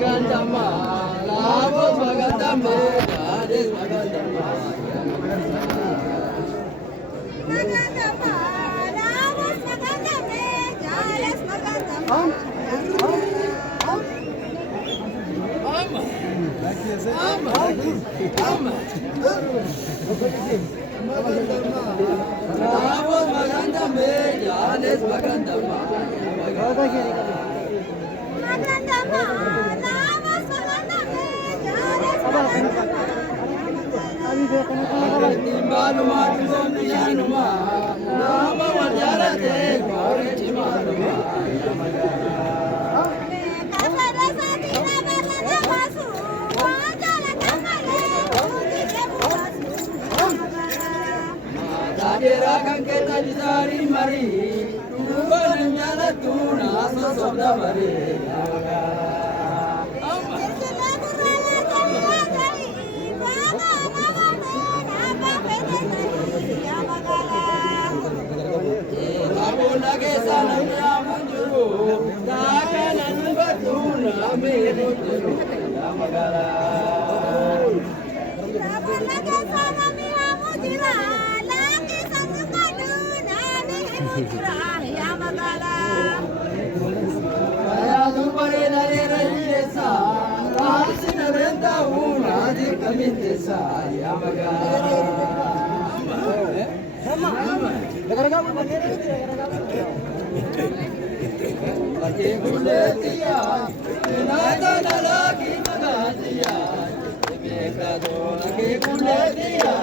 magandama, labos magandama, gadis magandama. Magandama, labos magandama, gadis magandama. Labos magandama, gadis magandama. Magandama, labos magandama, gadis magandama. Timbaluma, tuzondiyanuma, nama wajarate, gauri timbaluma. Kasara sati nabarana masu, wajala tamale, uti kebuasu. Tadera kanketa jisari mari, tuban nyala tuna sosobda mari. Silsila burana jamila jari, baga namane, napa pede tari, yamagala. Kamu lagi sanam ya munjuru, takkan anbatuna menunjuru. Magala. Sabanaga sanami amujira, laki sangkadu nami mujira, yamagala. Saya tumpare dari rajesa, rasi nabenda una di kamitesa ya magala. Lagi kuletia, nada lagi magatia. Bekado lagi kuletia,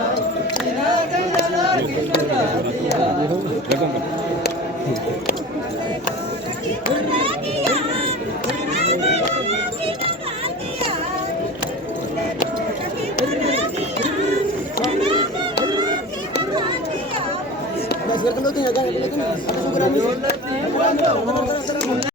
nada lagi magatia. Masih